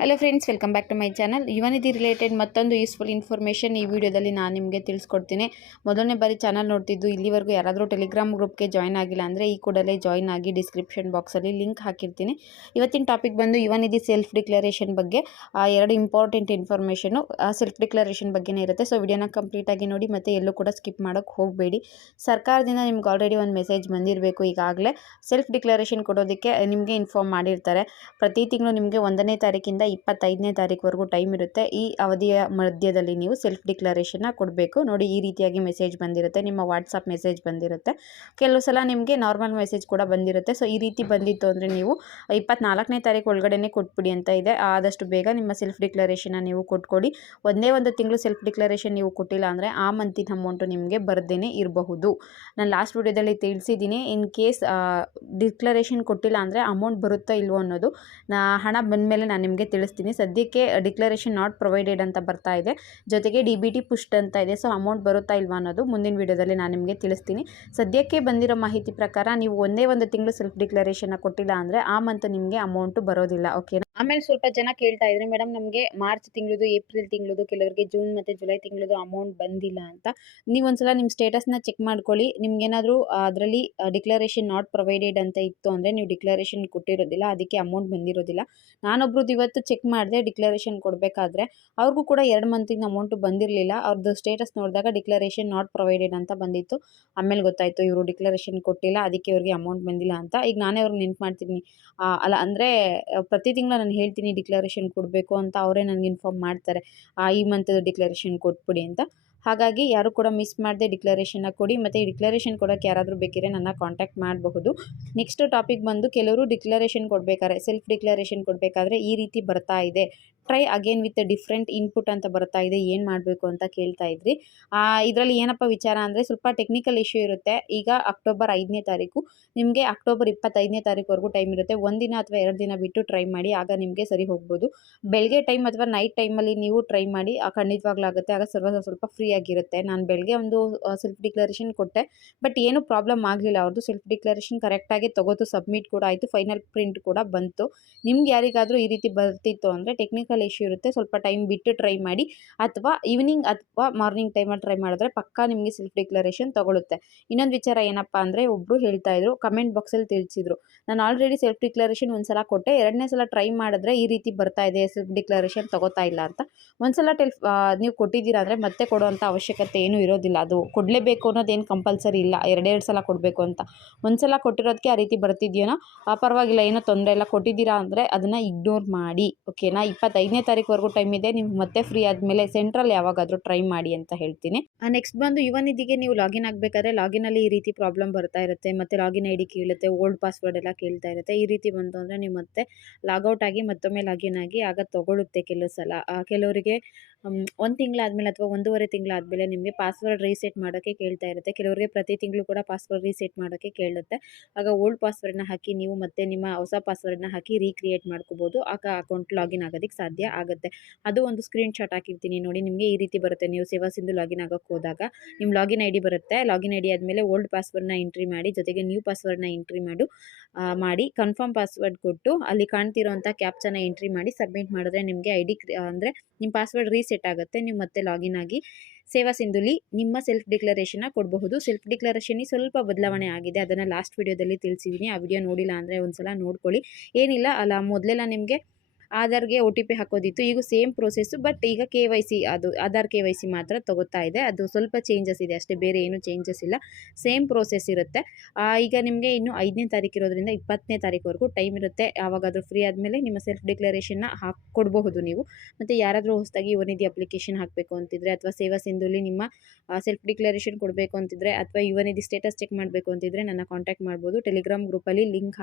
Hello friends, welcome back to my channel. Yuvanidhi related ಮತ್ತೊಂದು useful information ಈ ವಿಡಿಯೋದಲ್ಲಿ ನಾನು ನಿಮಗೆ ತಿಳಿಸ್ಕೊಡ್ತೀನಿ. ಮೊದಲನೇ ಬಾರಿ ಚಾನಲ್ ನೋಡ್ತಿದ್ದು ಇಲ್ಲಿವರೆಗೂ ಯಾರಾದರೂ ಟೆಲಿಗ್ರಾಮ್ ಗ್ರೂಪ್ಗೆ ಜಾಯ್ನ್ ಆಗಿಲ್ಲ ಅಂದರೆ ಈ ಕೂಡಲೇ ಜಾಯ್ನ್ ಆಗಿ ಡಿಸ್ಕ್ರಿಪ್ಷನ್ ಬಾಕ್ಸಲ್ಲಿ ಲಿಂಕ್ ಹಾಕಿರ್ತೀನಿ. ಇವತ್ತಿನ ಟಾಪಿಕ್ ಬಂದು ಯುವನಿಧಿ ಸೆಲ್ಫ್ ಡಿಕ್ಲರೇಷನ್ ಬಗ್ಗೆ ಎರಡು ಇಂಪಾರ್ಟೆಂಟ್ ಇನ್ಫಾರ್ಮೇಷನು ಸೆಲ್ಫ್ ಡಿಕ್ಲರೇಷನ್ ಬಗ್ಗೆನೇ ಇರುತ್ತೆ. ಸೊ ವಿಡಿಯೋನ ಕಂಪ್ಲೀಟಾಗಿ ನೋಡಿ ಮತ್ತು ಎಲ್ಲೂ ಕೂಡ ಸ್ಕಿಪ್ ಮಾಡೋಕ್ಕೆ ಹೋಗಬೇಡಿ. ಸರ್ಕಾರದಿಂದ ನಿಮ್ಗೆ ಆಲ್ರೆಡಿ ಒಂದು ಮೆಸೇಜ್ ಬಂದಿರಬೇಕು. ಈಗಾಗಲೇ ಸೆಲ್ಫ್ ಡಿಕ್ಲರೇಷನ್ ಕೊಡೋದಕ್ಕೆ ನಿಮಗೆ ಇನ್ಫಾರ್ಮ್ ಮಾಡಿರ್ತಾರೆ. ಪ್ರತಿ ತಿಂಗಳು ನಿಮಗೆ 1ನೇ ತಾರೀಕಿಂದ 25ನೇ ತಾರೀಕುವರೆಗೂ ಟೈಮ್ ಇರುತ್ತೆ. ಈ ಅವಧಿಯ ಮಧ್ಯದಲ್ಲಿ ನೀವು ಸೆಲ್ಫ್ ಡಿಕ್ಲರೇಷನ್ನ ಕೊಡಬೇಕು. ನೋಡಿ, ಈ ರೀತಿಯಾಗಿ ಮೆಸೇಜ್ ಬಂದಿರುತ್ತೆ, ನಿಮ್ಮ ವಾಟ್ಸಪ್ ಮೆಸೇಜ್ ಬಂದಿರುತ್ತೆ. ಕೆಲವು ಸಲ ನಿಮಗೆ ನಾರ್ಮಲ್ ಮೆಸೇಜ್ ಕೂಡ ಬಂದಿರುತ್ತೆ. ಸೊ ಈ ರೀತಿ ಬಂದಿತ್ತು ಅಂದರೆ ನೀವು 24ನೇ ತಾರೀಕು ಒಳಗಡೆನೇ ಕೊಟ್ಬಿಡಿ ಅಂತ ಇದೆ. ಆದಷ್ಟು ಬೇಗ ನಿಮ್ಮ ಸೆಲ್ಫ್ ಡಿಕ್ಲರೇಷನ್ನ ನೀವು ಕೊಟ್ಕೊಡಿ. ಒಂದೇ ಒಂದು ತಿಂಗಳು ಸೆಲ್ಫ್ ಡಿಕ್ಲರೇಷನ್ ನೀವು ಕೊಟ್ಟಿಲ್ಲ ಅಂದರೆ ಆ ಮಂತಿನ ಅಮೌಂಟು ನಿಮಗೆ ಬರ್ದೇ ಇರಬಹುದು. ನಾನು ಲಾಸ್ಟ್ ವಿಡಿಯೋದಲ್ಲಿ ತಿಳಿಸಿದ್ದೀನಿ, ಇನ್ ಕೇಸ್ ಡಿಕ್ಲರೇಷನ್ ಕೊಟ್ಟಿಲ್ಲ ಅಂದರೆ ಅಮೌಂಟ್ ಬರುತ್ತಾ ಇಲ್ವೋ ಅನ್ನೋದು ಹಣ ಬಂದಮೇಲೆ ನಾನು ನಿಮಗೆ ತಿಳಿಸ್ತೀನಿ. ಸದ್ಯಕ್ಕೆ ಡಿಕ್ಲರೇಷನ್ ನಾಟ್ ಪ್ರೊವೈಡೆಡ್ ಅಂತ ಬರ್ತಾ ಇದೆ, ಜೊತೆಗೆ DBT ಪುಷ್ಟ್ ಅಂತ ಇದೆ. ಸೊ ಅಮೌಂಟ್ ಬರುತ್ತಾ ಇಲ್ವಾ ಅನ್ನೋದು ಮುಂದಿನ ವಿಡಿಯೋದಲ್ಲಿ ನಾನು ನಿಮಗೆ ತಿಳಿಸ್ತೀನಿ. ಸದ್ಯಕ್ಕೆ ಬಂದಿರೋ ಮಾಹಿತಿ ಪ್ರಕಾರ ನೀವು ಒಂದೇ ಒಂದು ತಿಂಗಳು ಸೆಲ್ಫ್ ಡಿಕ್ಲರೇಷನ್ನ ಕೊಟ್ಟಿಲ್ಲ ಅಂದರೆ ಆ ಮಂತ್ ನಿಮಗೆ ಅಮೌಂಟು ಬರೋದಿಲ್ಲ. ಓಕೆನಾ? ಆಮೇಲೆ ಸ್ವಲ್ಪ ಜನ ಕೇಳ್ತಾ ಇದ್ರೆ, ಮೇಡಮ್ ನಮಗೆ ಮಾರ್ಚ್ ತಿಂಗಳದು, ಏಪ್ರಿಲ್ ತಿಂಗಳದು, ಕೆಲವರಿಗೆ ಜೂನ್ ಮತ್ತು ಜುಲೈ ತಿಂಗಳದು ಅಮೌಂಟ್ ಬಂದಿಲ್ಲ ಅಂತ. ನೀವು ಒಂದ್ಸಲ ನಿಮ್ಮ ಸ್ಟೇಟಸ್ನ ಚೆಕ್ ಮಾಡ್ಕೊಳ್ಳಿ. ನಿಮ್ಗೇನಾದರೂ ಅದರಲ್ಲಿ ಡಿಕ್ಲರೇಷನ್ ನಾಟ್ ಪ್ರೊವೈಡೆಡ್ ಅಂತ ಇತ್ತು ಅಂದರೆ ನೀವು ಡಿಕ್ಲರೇಷನ್ ಕೊಟ್ಟಿರೋದಿಲ್ಲ, ಅದಕ್ಕೆ ಅಮೌಂಟ್ ಬಂದಿರೋದಿಲ್ಲ. ನಾನೊಬ್ರದ್ದು ಇವತ್ತು ಚೆಕ್ ಮಾಡಿದೆ, ಡಿಕ್ಲರೇಷನ್ ಕೊಡಬೇಕಾದ್ರೆ ಅವ್ರಿಗೂ ಕೂಡ 2 ಮಂತಿನ ಅಮೌಂಟು ಬಂದಿರಲಿಲ್ಲ. ಅವ್ರದ್ದು ಸ್ಟೇಟಸ್ ನೋಡಿದಾಗ ಡಿಕ್ಲರೇಷನ್ ನಾಟ್ ಪ್ರೊವೈಡೆಡ್ ಅಂತ ಬಂದಿತ್ತು. ಆಮೇಲೆ ಗೊತ್ತಾಯಿತು ಇವರು ಡಿಕ್ಲರೇಷನ್ ಕೊಟ್ಟಿಲ್ಲ, ಅದಕ್ಕೆ ಇವ್ರಿಗೆ ಅಮೌಂಟ್ ಬಂದಿಲ್ಲ ಅಂತ. ಈಗ ನಾನೇ ಅವ್ರಿಗೆ ನೆನ್ಪು ಮಾಡ್ತೀನಿ. ಅಲ್ಲ ಅಂದರೆ ಪ್ರತಿ ತಿಂಗಳು ನಾನು ಹೇಳ್ತೀನಿ ಡಿಕ್ಲರೇಷನ್ ಕೊಡಬೇಕು ಅಂತ, ಅವರೇ ನನಗೆ ಇನ್ಫಾರ್ಮ್ ಮಾಡ್ತಾರೆ ಈ ಮಂತ್ ಡಿಕ್ಲರೇಷನ್ ಕೊಟ್ಬಿಡಿ ಅಂತ. ಹಾಗಾಗಿ ಯಾರು ಕೂಡ ಮಿಸ್ ಮಾಡದೆ ಡಿಕ್ಲರೇಷನ್ನ ಕೊಡಿ. ಮತ್ತು ಈ ಡಿಕ್ಲರೇಷನ್ ಕೊಡೋಕ್ಕೆ ಯಾರಾದರೂ ಬೇಕಿದ್ರೆ ನನ್ನ ಕಾಂಟ್ಯಾಕ್ಟ್ ಮಾಡಬಹುದು. ನೆಕ್ಸ್ಟ್ ಟಾಪಿಕ್ ಬಂದು, ಕೆಲವರು ಡಿಕ್ಲರೇಷನ್ ಕೊಡಬೇಕಾದ್ರೆ, ಸೆಲ್ಫ್ ಡಿಕ್ಲರೇಷನ್ ಕೊಡಬೇಕಾದ್ರೆ ಈ ರೀತಿ ಬರ್ತಾ ಇದೆ, try again with different input ಅಂತ ಬರ್ತಾ ಇದೆ, ಏನು ಮಾಡಬೇಕು ಅಂತ ಕೇಳ್ತಾ ಇದ್ರಿ. ಇದರಲ್ಲಿ ಏನಪ್ಪ ವಿಚಾರ ಅಂದರೆ ಸ್ವಲ್ಪ ಟೆಕ್ನಿಕಲ್ ಇಶ್ಯೂ ಇರುತ್ತೆ. ಈಗ ಅಕ್ಟೋಬರ್ 5ನೇ ತಾರೀಕು, ನಿಮಗೆ ಅಕ್ಟೋಬರ್ 25ನೇ ತಾರೀಕುವರೆಗೂ ಟೈಮ್ ಇರುತ್ತೆ. ಒಂದಿನ ಅಥವಾ 2 ದಿನ ಬಿಟ್ಟು ಟ್ರೈ ಮಾಡಿ, ಆಗ ನಿಮಗೆ ಸರಿ ಹೋಗ್ಬೋದು. ಬೆಳಗ್ಗೆ ಟೈಮ್ ಅಥವಾ ನೈಟ್ ಟೈಮಲ್ಲಿ ನೀವು ಟ್ರೈ ಮಾಡಿ, ಖಂಡಿತವಾಗ್ಲೂ ಆಗುತ್ತೆ. ಆಗ ಸ್ವಲ್ಪ ಫ್ರೀ ಆಗಿರುತ್ತೆ. ನಾನು ಬೆಳಗ್ಗೆ ಒಂದು ಸೆಲ್ಫ್ ಡಿಕ್ಲರೇಷನ್ ಕೊಟ್ಟೆ, ಬಟ್ ಏನು ಪ್ರಾಬ್ಲಮ್ ಆಗಲಿಲ್ಲ. ಅವ್ರದ್ದು ಸೆಲ್ಫ್ ಡಿಕ್ಲರೇಷನ್ ಕರೆಕ್ಟಾಗಿ ತೊಗೋತು, ಸಬ್ಮಿಟ್ ಕೂಡ ಆಯಿತು, ಫೈನಲ್ ಪ್ರಿಂಟ್ ಕೂಡ ಬಂತು. ನಿಮ್ಗೆ ಯಾರಿಗಾದರೂ ಈ ರೀತಿ ಬರ್ತಿತ್ತು ಅಂದರೆ ಟೆಕ್ನಿಕಲ್ ಇಶ್ಯೂ ಇರುತ್ತೆ, ಸ್ವಲ್ಪ ಟೈಮ್ ಬಿಟ್ಟು ಟ್ರೈ ಮಾಡಿ, ಅಥವಾ ಈವ್ನಿಂಗ್ ಅಥವಾ ಮಾರ್ನಿಂಗ್ ಟೈಮಲ್ಲಿ ಟ್ರೈ ಮಾಡಿದ್ರೆ ಪಕ್ಕಾ ನಿಮಗೆ ಸೆಲ್ಫ್ ಡಿಕ್ಲರೇಷನ್ ತಗೊಳುತ್ತೆ. ಇನ್ನೊಂದು ವಿಚಾರ ಏನಪ್ಪ ಅಂದರೆ, ಒಬ್ಬರು ಹೇಳ್ತಾ ಇದ್ರು, ಕಮೆಂಟ್ ಬಾಕ್ಸಲ್ಲಿ ತಿಳಿಸಿದ್ರು, ನಾನು ಆಲ್ರೆಡಿ ಸೆಲ್ಫ್ ಡಿಕ್ಲರೇಷನ್ ಒಂದು ಸಲ ಕೊಟ್ಟೆ, 2ನೇ ಸಲ ಟ್ರೈ ಮಾಡಿದ್ರೆ ಈ ರೀತಿ ಬರ್ತಾ ಇದೆ, ಸೆಲ್ಫ್ ಡಿಕ್ಲರೇಷನ್ ತಗೋತಾ ಇಲ್ಲ ಅಂತ. ಒಂದ್ಸಲ ನೀವು ಕೊಟ್ಟಿದ್ದೀರಾ ಅಂದರೆ ಮತ್ತೆ ಕೊಡುವಂಥ ಅವಶ್ಯಕತೆ ಏನೂ ಇರೋದಿಲ್ಲ. ಅದು ಕೊಡಲೇಬೇಕು ಅನ್ನೋದೇನು ಕಂಪಲ್ಸರಿ ಇಲ್ಲ, 2 ಸಲ ಕೊಡಬೇಕು ಅಂತ. ಒಂದು ಸಲ ಕೊಟ್ಟಿರೋದಕ್ಕೆ ಆ ರೀತಿ ಬರ್ತಿದ್ಯೋನೋ ಪರವಾಗಿಲ್ಲ, ಏನೋ ತೊಂದರೆ ಇಲ್ಲ. ಕೊಟ್ಟಿದ್ದೀರಾ ಅಂದರೆ ಅದನ್ನು ಇಗ್ನೋರ್ ಮಾಡಿ. ಓಕೆನಾ? 25ನೇ ತಾರೀಕುವರೆಗೂ ಟೈಮ್ ಇದೆ. ನೀವು ಮತ್ತೆ ಫ್ರೀ ಆದಮೇಲೆ ಸೆಂಟ್ರಲ್ ಯಾವಾಗಾದರೂ ಟ್ರೈ ಮಾಡಿ ಅಂತ ಹೇಳ್ತೀನಿ. ನೆಕ್ಸ್ಟ್ ಬಂದು, ಯುವನಿಧಿಗೆ ನೀವು ಲಾಗಿನ್ ಆಗಬೇಕಾದ್ರೆ ಲಾಗಿನಲ್ಲಿ ಈ ರೀತಿ ಪ್ರಾಬ್ಲಮ್ ಬರ್ತಾ ಇರುತ್ತೆ. ಮತ್ತು ಲಾಗಿನ್ ID ಕೇಳುತ್ತೆ, ಓಲ್ಡ್ ಪಾಸ್ವರ್ಡ್ ಎಲ್ಲ ಕೇಳ್ತಾ ಇರುತ್ತೆ. ಈ ರೀತಿ ಬಂತು ಅಂದರೆ ನೀವು ಮತ್ತೆ ಲಾಗೌಟ್ ಆಗಿ ಮತ್ತೊಮ್ಮೆ ಲಾಗಿನ್ ಆಗಿ, ಆಗ ತೊಗೊಳುತ್ತೆ ಕೆಲವು ಸಲ. ಕೆಲವರಿಗೆ 1 ತಿಂಗಳಾದಮೇಲೆ ಅಥವಾ 1.5 ತಿಂಗಳಾದಮೇಲೆ ನಿಮಗೆ ಪಾಸ್ವರ್ಡ್ ರೀಸೆಟ್ ಮಾಡೋಕ್ಕೆ ಕೇಳ್ತಾ ಇರುತ್ತೆ. ಕೆಲವರಿಗೆ ಪ್ರತಿ ತಿಂಗಳು ಕೂಡ ಪಾಸ್ವರ್ಡ್ ರೀಸೆಟ್ ಮಾಡೋಕ್ಕೆ ಕೇಳುತ್ತೆ. ಆಗ ಓಲ್ಡ್ ಪಾಸ್ವರ್ಡ್ನ ಹಾಕಿ ನೀವು ಮತ್ತೆ ನಿಮ್ಮ ಹೊಸ ಪಾಸ್ವರ್ಡ್ನ ಹಾಕಿ ರೀಕ್ರಿಯೇಟ್ ಮಾಡ್ಕೋಬೋದು. ಆಗ ಅಕೌಂಟ್ ಲಾಗಿನ್ ಆಗೋದಕ್ಕೆ ಸಾಧ್ಯ ಆಗುತ್ತೆ. ಅದು ಒಂದು ಸ್ಕ್ರೀನ್‌ಶಾಟ್ ಹಾಕಿರ್ತೀನಿ ನೋಡಿ. ನಿಮಗೆ ಈ ರೀತಿ ಬರುತ್ತೆ, ನೀವು ಸೇವಾ ಸಿಂಧು ಲಾಗಿನ್ ಆಗೋಕ್ಕೆ ಹೋದಾಗ ನಿಮ್ಮ ಲಾಗಿನ್ ID ಬರುತ್ತೆ. ಲಾಗಿನ್ ID ಆದಮೇಲೆ ಓಲ್ಡ್ ಪಾಸ್ವರ್ಡ್ನ ಎಂಟ್ರಿ ಮಾಡಿ, ಜೊತೆಗೆ ನ್ಯೂ ಪಾಸ್ವರ್ಡ್ನ ಎಂಟ್ರಿ ಮಾಡಿ ಕನ್ಫರ್ಮ್ ಪಾಸ್ವರ್ಡ್ ಕೊಟ್ಟು ಅಲ್ಲಿ ಕಾಣ್ತಿರೋಂಥ ಕ್ಯಾಪ್ಚಾನ ಎಂಟ್ರಿ ಮಾಡಿ ಸಬ್ಮಿಟ್ ಮಾಡಿದ್ರೆ ನಿಮಗೆ ID ಅಂದರೆ ನಿಮ್ಮ ಪಾಸ್ವರ್ಡ್ ರೀಸೆಟ್ ಆಗುತ್ತೆ. ನೀವು ಮತ್ತೆ ಲಾಗಿನ್ ಆಗಿ ಸೇವಾ ಸಿಂಧುಲಿ ನಿಮ್ಮ ಸೆಲ್ಫ್ ಡಿಕ್ಲರೇಷನ್ನ ಕೊಡಬಹುದು. ಸೆಲ್ಫ್ ಡಿಕ್ಲರೇಷನ್ಗೆ ಸ್ವಲ್ಪ ಬದಲಾವಣೆ ಆಗಿದೆ, ಅದನ್ನು ಲಾಸ್ಟ್ ವಿಡಿಯೋದಲ್ಲಿ ತಿಳಿಸಿದ್ದೀನಿ. ಆ ವಿಡಿಯೋ ನೋಡಿಲ್ಲ ಅಂದರೆ ಒಂದ್ಸಲ ನೋಡ್ಕೊಳ್ಳಿ. ಏನಿಲ್ಲ ಅಲ್ಲ, ಮೊದಲೆಲ್ಲ ನಿಮಗೆ ಆಧಾರ್ಗೆ OTP ಹಾಕೋದಿತ್ತು, ಈಗ ಸೇಮ್ ಪ್ರೋಸೆಸ್ಸು, ಬಟ್ ಈಗ KYC, ಅದು ಆಧಾರ್ KYC ಮಾತ್ರ ತಗೋತಾ ಇದೆ. ಅದು ಸ್ವಲ್ಪ ಚೇಂಜಸ್ ಇದೆ ಅಷ್ಟೇ, ಬೇರೆ ಏನು ಚೇಂಜಸ್ ಇಲ್ಲ, ಸೇಮ್ ಪ್ರೋಸೆಸ್ ಇರುತ್ತೆ. ಈಗ ನಿಮಗೆ ಇನ್ನು 5ನೇ ತಾರೀಕು ಇರೋದ್ರಿಂದ 20ನೇ ತಾರೀಕುವರೆಗೂ ಟೈಮ್ ಇರುತ್ತೆ. ಯಾವಾಗಾದರೂ ಫ್ರೀ ಆದಮೇಲೆ ನಿಮ್ಮ ಸೆಲ್ಫ್ ಡಿಕ್ಲರೇಷನ್ನ ಕೊಡಬಹುದು ನೀವು. ಮತ್ತು ಯಾರಾದರೂ ಹೊಸದಾಗಿ ಯುವನಿಧಿ ಅಪ್ಲಿಕೇಶನ್ ಹಾಕಬೇಕು ಅಂತಿದ್ರೆ, ಅಥವಾ ಸೇವಾ ಸಿಂಧುಲಿ ನಿಮ್ಮ ಸೆಲ್ಫ್ ಡಿಕ್ಲರೇಷನ್ ಕೊಡಬೇಕು ಅಂತಿದ್ರೆ, ಅಥವಾ ಯುವನಿಧಿ ಸ್ಟೇಟಸ್ ಚೆಕ್ ಮಾಡಬೇಕು ಅಂತಿದ್ರೆ ನನ್ನ ಕಾಂಟ್ಯಾಕ್ಟ್ ಮಾಡ್ಬೋದು. ಟೆಲಿಗ್ರಾಮ್ ಗ್ರೂಪಲ್ಲಿ ಲಿಂಕ್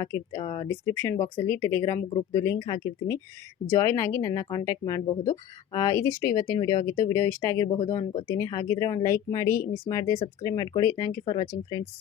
ಡಿಸ್ಕ್ರಿಪ್ಷನ್ ಬಾಕ್ಸಲ್ಲಿ ಟೆಲಿಗ್ರಾಮ್ ಗ್ರೂಪ್ದು ಲಿಂಕ್ ಹಾಕಿರ್ತೀನಿ, ಜಾಯ್ನ್ ಆಗಿ ನನ್ನ ಕಾಂಟ್ಯಾಕ್ಟ್ ಮಾಡಬಹುದು. ಇದಿಷ್ಟು ಇವತ್ತಿನ ವಿಡಿಯೋ ಆಗಿತ್ತು. ವಿಡಿಯೋ ಇಷ್ಟ ಆಗಿರಬಹುದು ಅನ್ಕೋತೀನಿ. ಹಾಗಿದ್ರೆ ಒಂದು ಲೈಕ್ ಮಾಡಿ, ಮಿಸ್ ಮಾಡದೆ ಸಬ್ಸ್ಕ್ರೈಬ್ ಮಾಡ್ಕೊಳ್ಳಿ. Thank you for watching friends.